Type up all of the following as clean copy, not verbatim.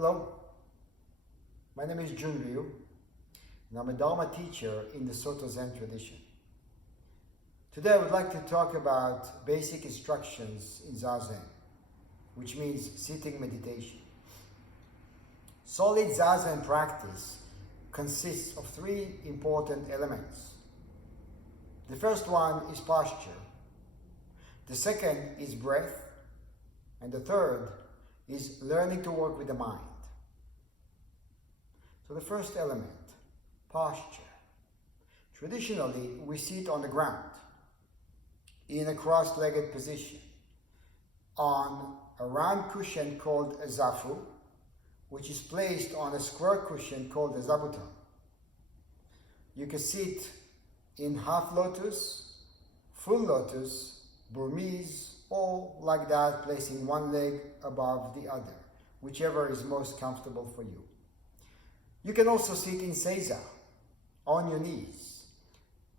Hello, my name is Jun Ryu, and I'm a Dharma teacher in the Soto Zen tradition. Today I would like to talk about basic instructions in Zazen, which means sitting meditation. Solid Zazen practice consists of three important elements. The first one is posture, the second is breath, and the third is learning to work with the mind. So the first element, posture. Traditionally, we sit on the ground in a cross-legged position on a round cushion called a zafu, which is placed on a square cushion called a zabuton. You can sit in half lotus, full lotus, Burmese, or like that, placing one leg above the other, whichever is most comfortable for you. You can also sit in seiza, on your knees.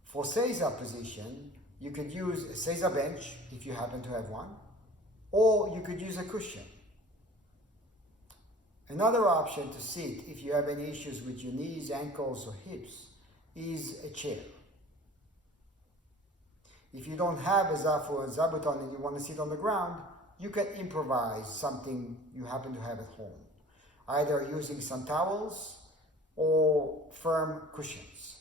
For seiza position, you could use a seiza bench, if you happen to have one, or you could use a cushion. Another option to sit, if you have any issues with your knees, ankles, or hips, is a chair. If you don't have a zafu or a zabuton and you want to sit on the ground, you can improvise something you happen to have at home, either using some towels or firm cushions.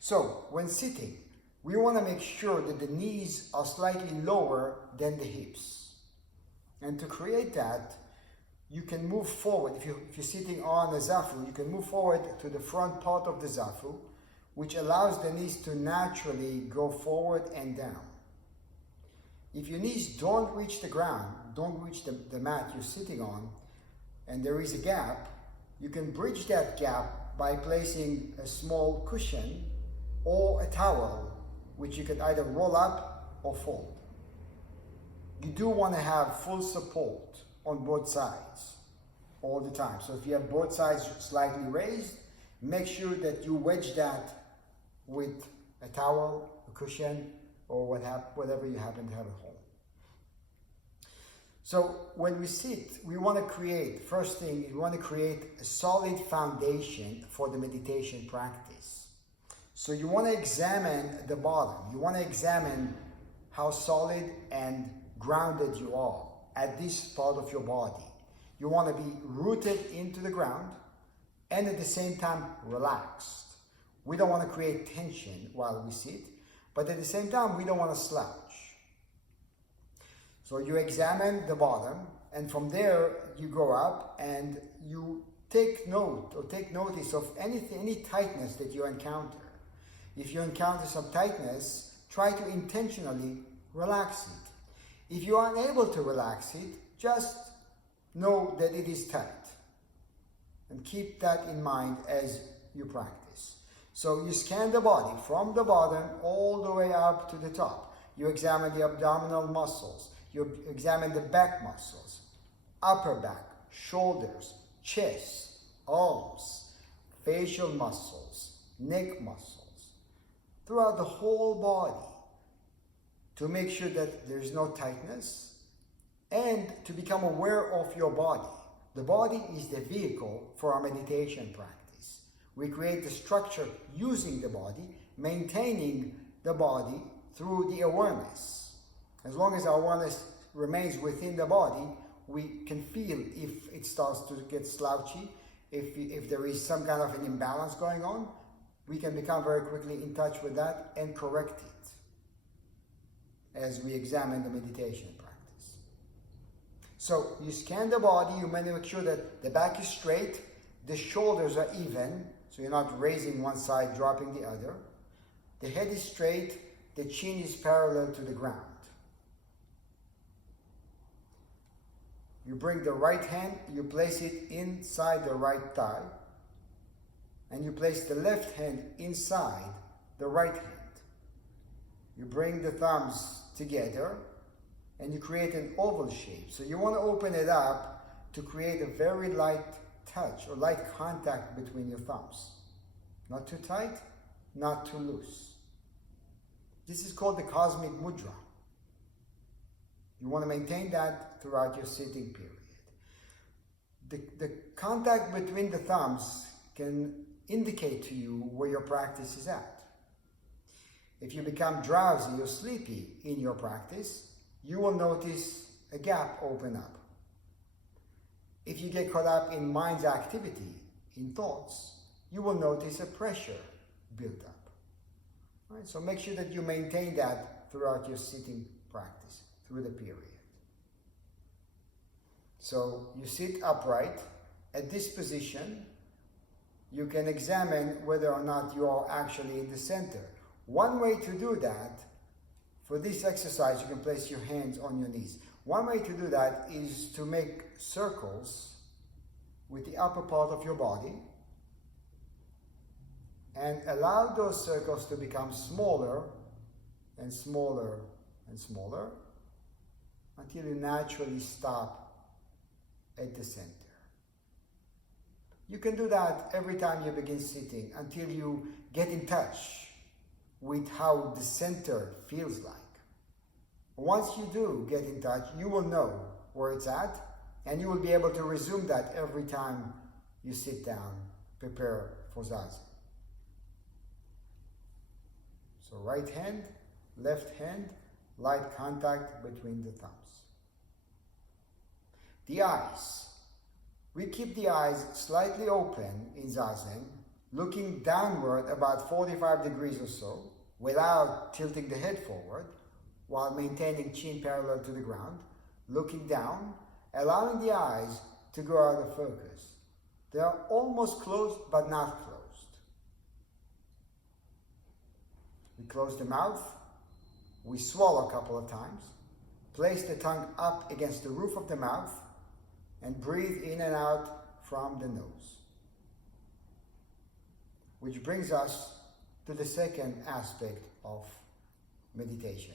So, when sitting, we want to make sure that the knees are slightly lower than the hips. And to create that, you can move forward. If you're sitting on a zafu, you can move forward to the front part of the zafu, which allows the knees to naturally go forward and down. If your knees don't reach the ground, don't reach the mat you're sitting on, and there is a gap, you can bridge that gap by placing a small cushion or a towel, which you can either roll up or fold. You do want to have full support on both sides all the time. So if you have both sides slightly raised, make sure that you wedge that with a towel, a cushion, or whatever you happen to have at home. So when we sit, we want to create, first thing, we want to create a solid foundation for the meditation practice. So you want to examine the bottom. You want to examine how solid and grounded you are at this part of your body. You want to be rooted into the ground and at the same time relaxed. We don't want to create tension while we sit, but at the same time, we don't want to slouch. So you examine the bottom, and from there, you go up and you take note or take notice of any tightness that you encounter. If you encounter some tightness, try to intentionally relax it. If you are unable to relax it, just know that it is tight. And keep that in mind as you practice. So you scan the body from the bottom all the way up to the top. You examine the abdominal muscles. You examine the back muscles, upper back, shoulders, chest, arms, facial muscles, neck muscles, throughout the whole body to make sure that there's no tightness and to become aware of your body. The body is the vehicle for our meditation practice. We create the structure using the body, maintaining the body through the awareness. As long as our awareness remains within the body, we can feel if it starts to get slouchy, if there is some kind of an imbalance going on, we can become very quickly in touch with that and correct it as we examine the meditation practice. So you scan the body, you make sure that the back is straight, the shoulders are even, so you're not raising one side, dropping the other. The head is straight, the chin is parallel to the ground. You bring the right hand, you place it inside the right thigh, and you place the left hand inside the right hand. You bring the thumbs together, and you create an oval shape. So you want to open it up to create a very light touch or light contact between your thumbs. Not too tight, not too loose. This is called the cosmic mudra. You want to maintain that throughout your sitting period. the contact between the thumbs can indicate to you where your practice is at. If you become drowsy or sleepy in your practice, you will notice a gap open up. If you get caught up in mind's activity, in thoughts, you will notice a pressure build up. Right? So make sure that you maintain that throughout your sitting practice, through the period. So you sit upright. At this position, you can examine whether or not you are actually in the center. One way to do that, for this exercise, you can place your hands on your knees. One way to do that is to make circles with the upper part of your body and allow those circles to become smaller and smaller and smaller until you naturally stop at the center. You can do that every time you begin sitting until you get in touch with how the center feels like. Once you do get in touch, you will know where it's at, and you will be able to resume that every time you sit down, prepare for Zazen. So right hand, left hand, light contact between the thumbs. The eyes. We keep the eyes slightly open in Zazen, looking downward about 45 degrees or so, without tilting the head forward, while maintaining chin parallel to the ground, looking down, allowing the eyes to go out of focus. They are almost closed, but not closed. We close the mouth, we swallow a couple of times, place the tongue up against the roof of the mouth, and breathe in and out from the nose. Which brings us to the second aspect of meditation.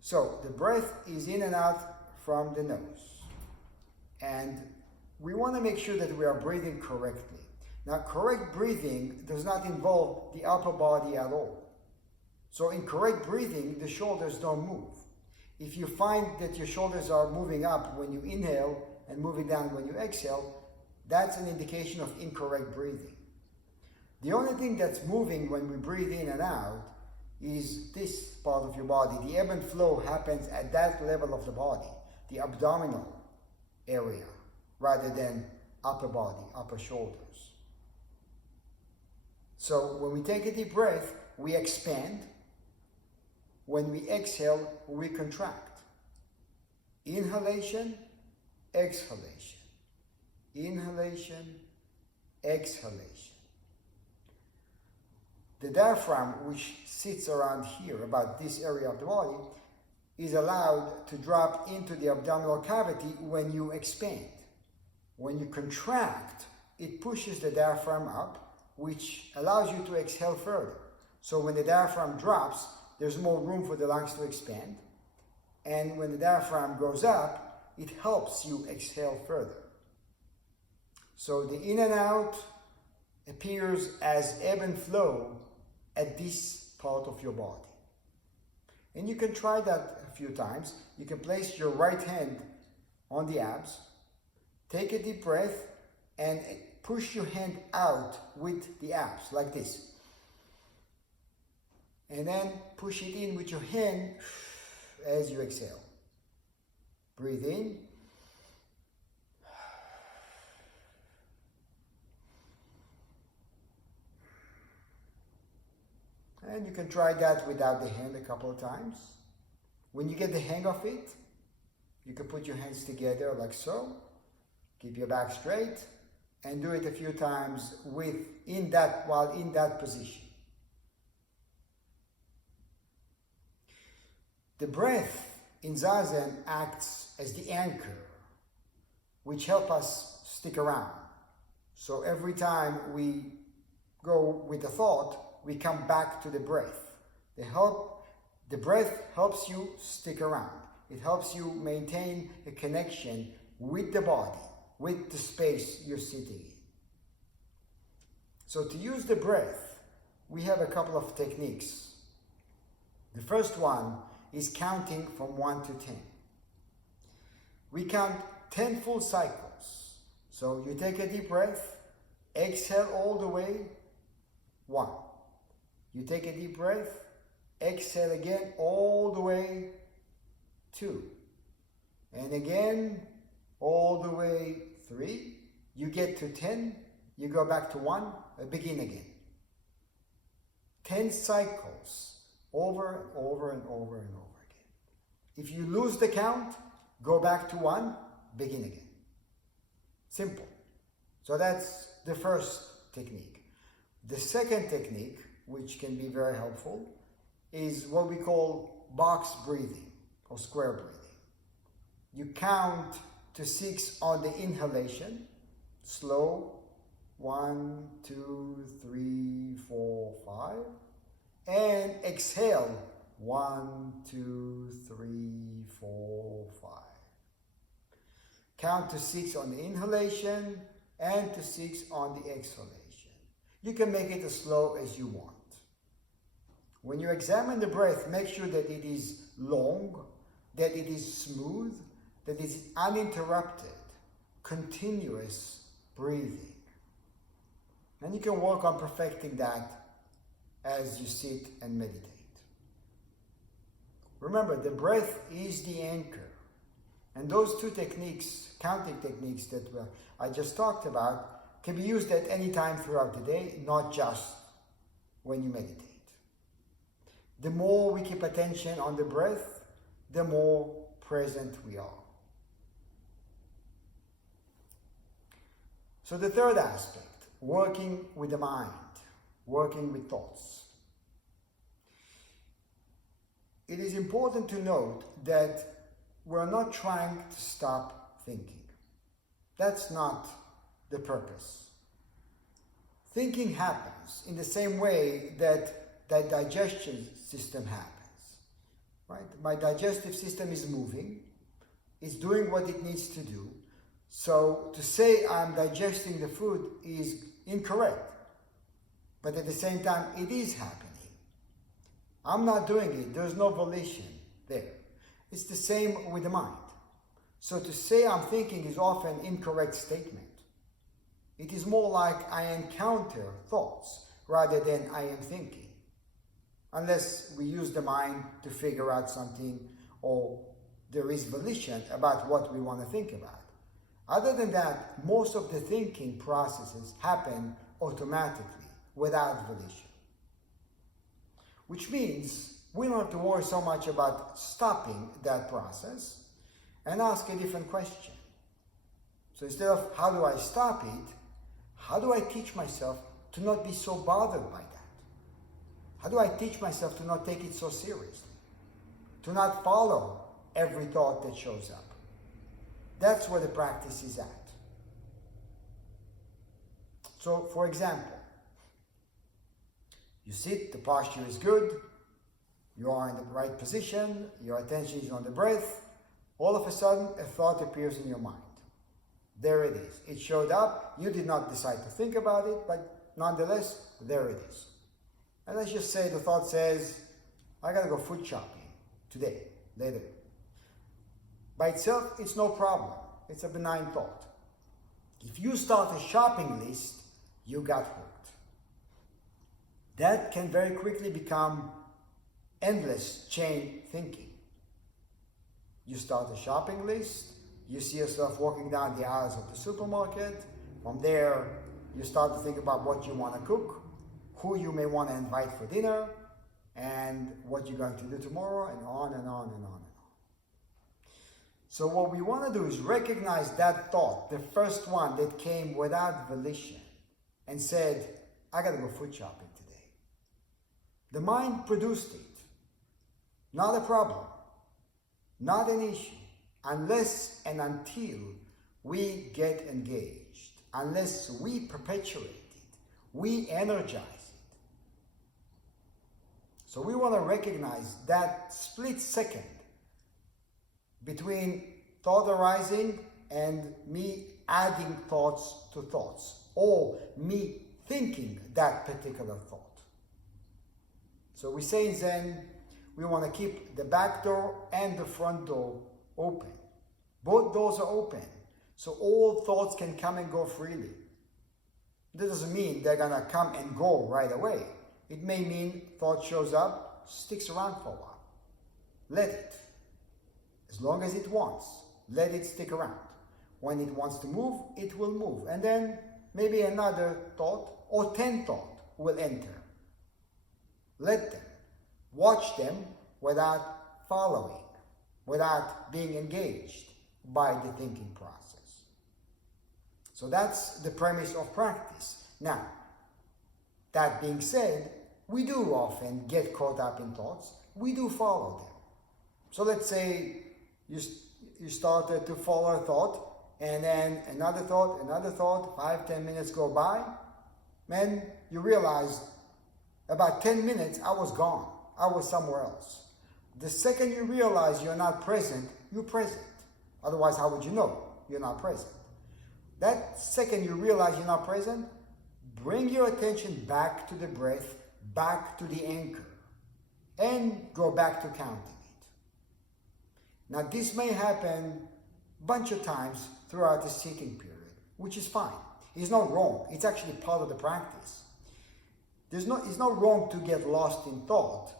So the breath is in and out from the nose. And we want to make sure that we are breathing correctly. Now, correct breathing does not involve the upper body at all. So in correct breathing, the shoulders don't move. If you find that your shoulders are moving up when you inhale and moving down when you exhale, that's an indication of incorrect breathing. The only thing that's moving when we breathe in and out is this part of your body. The ebb and flow happens at that level of the body, the abdominal area, rather than upper body, upper shoulders. So when we take a deep breath, we expand. When we exhale, we contract. Inhalation, exhalation. Inhalation, exhalation. The diaphragm, which sits around here, about this area of the body, is allowed to drop into the abdominal cavity when you expand. When you contract, it pushes the diaphragm up, which allows you to exhale further. So when the diaphragm drops, there's more room for the lungs to expand. And when the diaphragm goes up, it helps you exhale further. So the in and out appears as ebb and flow at this part of your body. And you can try that a few times. You can place your right hand on the abs, take a deep breath, and push your hand out with the abs, like this. And then push it in with your hand as you exhale. Breathe in. And you can try that without the hand a couple of times. When you get the hang of it, you can put your hands together like so. Keep your back straight and do it a few times while in that position. The breath in Zazen acts as the anchor, which helps us stick around. So every time we go with a thought, we come back to the breath. The breath helps you stick around. It helps you maintain a connection with the body, with the space you're sitting in. So to use the breath, we have a couple of techniques. The first one is counting from 1 to 10. We count 10 full cycles. So you take a deep breath, exhale all the way, 1. You take a deep breath, exhale again all the way, 2. And again, all the way, 3. You get to 10, you go back to 1, begin again. 10 cycles, over and over and over and over again. If you lose the count, go back to 1, begin again. Simple. So that's the first technique. The second technique, which can be very helpful, is what we call box breathing or square breathing. You count to 6 on the inhalation, slow, 1, 2, 3, 4, 5, and exhale, 1, 2, 3, 4, 5. Count to 6 on the inhalation and to 6 on the exhalation. You can make it as slow as you want. When you examine the breath, make sure that it is long, that it is smooth, that it is uninterrupted, continuous breathing. And you can work on perfecting that as you sit and meditate. Remember, the breath is the anchor. And those two techniques, counting techniques that I just talked about, can be used at any time throughout the day, not just when you meditate. The more we keep attention on the breath, the more present we are. So the third aspect, working with the mind, working with thoughts. It is important to note that we're not trying to stop thinking. That's not the purpose. Thinking happens in the same way that the digestion system happens, right? My digestive system is moving, it's doing what it needs to do. So to say I'm digesting the food is incorrect, but at the same time it is happening. I'm not doing it, there's no volition there. It's the same with the mind. So to say I'm thinking is often an incorrect statement. It is more like I encounter thoughts rather than I am thinking. Unless we use the mind to figure out something or there is volition about what we want to think about. Other than that, most of the thinking processes happen automatically without volition. Which means we don't have to worry so much about stopping that process and ask a different question. So instead of how do I stop it, how do I teach myself to not be so bothered by that? How do I teach myself to not take it so seriously? To not follow every thought that shows up? That's where the practice is at. So, for example, you sit, the posture is good, you are in the right position, your attention is on the breath, all of a sudden a thought appears in your mind. There it is. It showed up, you did not decide to think about it, but nonetheless, there it is. And let's just say the thought says, I gotta go food shopping today, later. By itself, it's no problem. It's a benign thought. If you start a shopping list, you got hooked. That can very quickly become endless chain thinking. You start a shopping list, you see yourself walking down the aisles of the supermarket. From there, you start to think about what you want to cook, who you may want to invite for dinner, and what you're going to do tomorrow, and on and on and on and on. So what we want to do is recognize that thought, the first one that came without volition, and said, I got to go food shopping today. The mind produced it. Not a problem. Not an issue. Unless and until we get engaged. Unless we perpetuate it. We energize it. So we want to recognize that split second between thought arising and me adding thoughts to thoughts, or me thinking that particular thought. So we say in Zen, we want to keep the back door and the front door open. Both doors are open. So all thoughts can come and go freely. That doesn't mean they're gonna come and go right away. It may mean thought shows up, sticks around for a while. Let it. As long as it wants, let it stick around. When it wants to move, it will move. And then maybe another thought or 10 thoughts will enter. Let them. Watch them without following, without being engaged by the thinking process. So that's the premise of practice. Now, that being said, we do often get caught up in thoughts. We do follow them. So let's say you started to follow a thought, and then another thought, 5-10 minutes go by, and you realize about 10 minutes I was gone. I was somewhere else. The second you realize you're not present, you're present. Otherwise, how would you know you're not present? That second you realize you're not present, bring your attention back to the breath, back to the anchor, and go back to counting it. Now, this may happen a bunch of times throughout the sitting period, which is fine. It's not wrong. It's actually part of the practice. It's not wrong to get lost in thought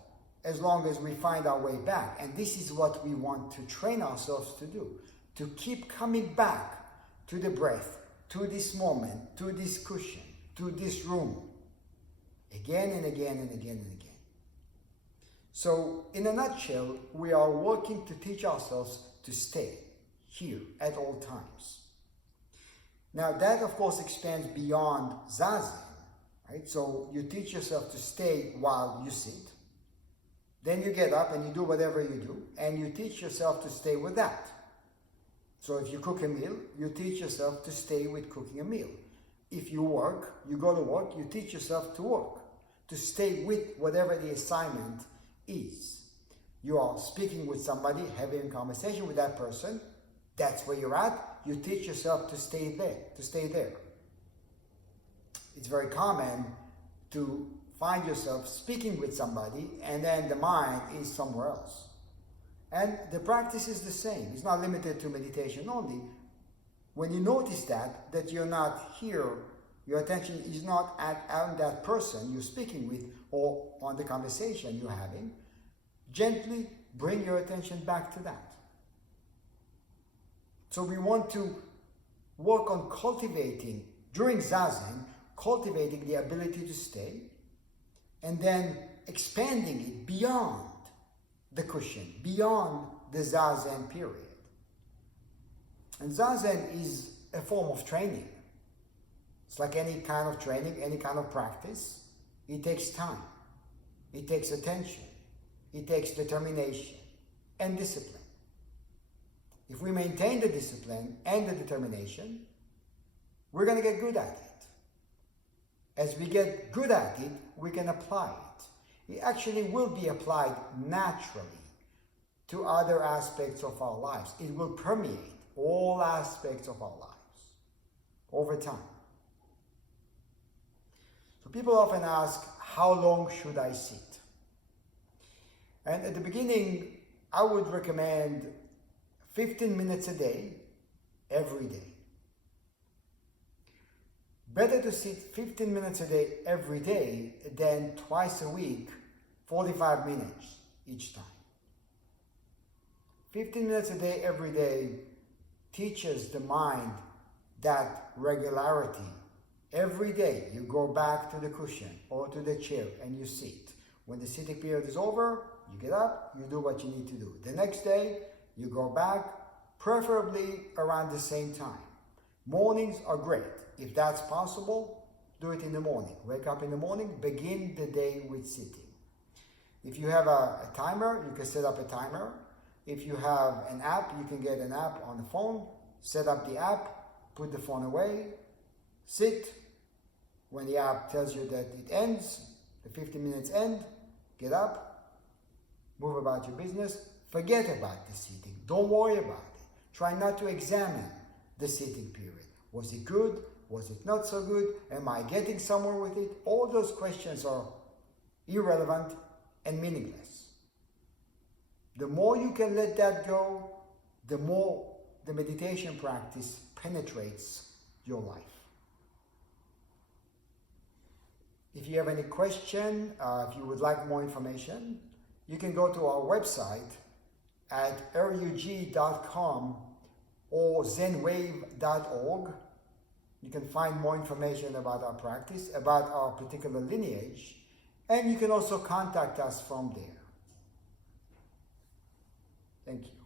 as long as we find our way back. And this is what we want to train ourselves to do, to keep coming back to the breath, to this moment, to this cushion, to this room, again and again and again and again. So, in a nutshell, we are working to teach ourselves to stay here at all times. Now, that of course expands beyond Zazen, right? So, you teach yourself to stay while you sit. Then you get up and you do whatever you do, and you teach yourself to stay with that. So if you cook a meal, you teach yourself to stay with cooking a meal. If you work, you go to work, you teach yourself to work, to stay with whatever the assignment is. You are speaking with somebody, having a conversation with that person, that's where you're at, you teach yourself to stay there. It's very common to find yourself speaking with somebody and then the mind is somewhere else. And the practice is the same. It's not limited to meditation only. When you notice that you're not here, your attention is not on that person you're speaking with or on the conversation you're having, gently bring your attention back to that. So we want to work on cultivating, during Zazen, cultivating the ability to stay, and then expanding it beyond the cushion, beyond the Zazen period. And Zazen is a form of training. It's like any kind of training, any kind of practice. It takes time. It takes attention. It takes determination and discipline. If we maintain the discipline and the determination, we're going to get good at it. As we get good at it, we can apply it. It actually will be applied naturally to other aspects of our lives. It will permeate all aspects of our lives over time. So people often ask, how long should I sit? And at the beginning, I would recommend 15 minutes a day, every day. Better to sit 15 minutes a day every day than twice a week, 45 minutes each time. 15 minutes a day every day teaches the mind that regularity. Every day you go back to the cushion or to the chair and you sit. When the sitting period is over, you get up, you do what you need to do. The next day, you go back, preferably around the same time. Mornings are great. If that's possible, do it in the morning. Wake up in the morning, begin the day with sitting. If you have a timer, you can set up a timer. If you have an app, you can get an app on the phone, set up the app, put the phone away, sit. When the app tells you that it ends, the 15 minutes end, get up, move about your business, forget about the sitting. Don't worry about it. Try not to examine the sitting period. Was it good? Was it not so good? Am I getting somewhere with it? All those questions are irrelevant and meaningless. The more you can let that go, the more the meditation practice penetrates your life. If you have any question, if you would like more information, you can go to our website at rug.com or zenwave.org. You can find more information about our practice, about our particular lineage, and you can also contact us from there. Thank you.